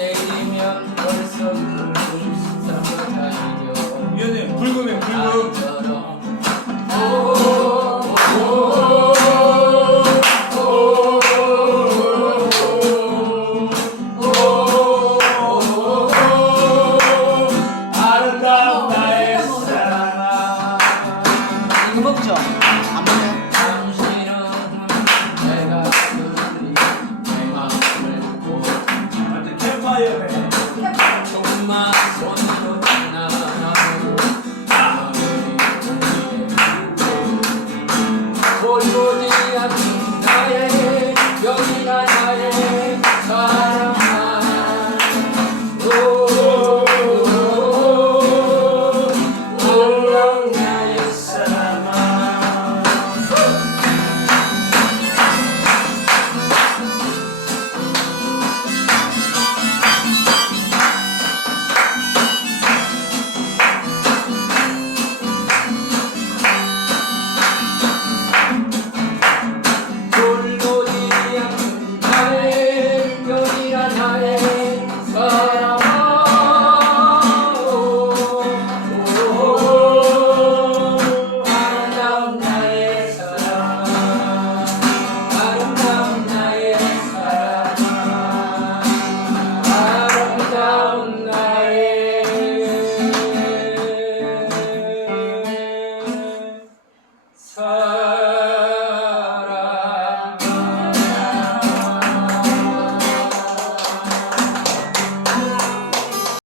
Elim yanmasın Yeah, man.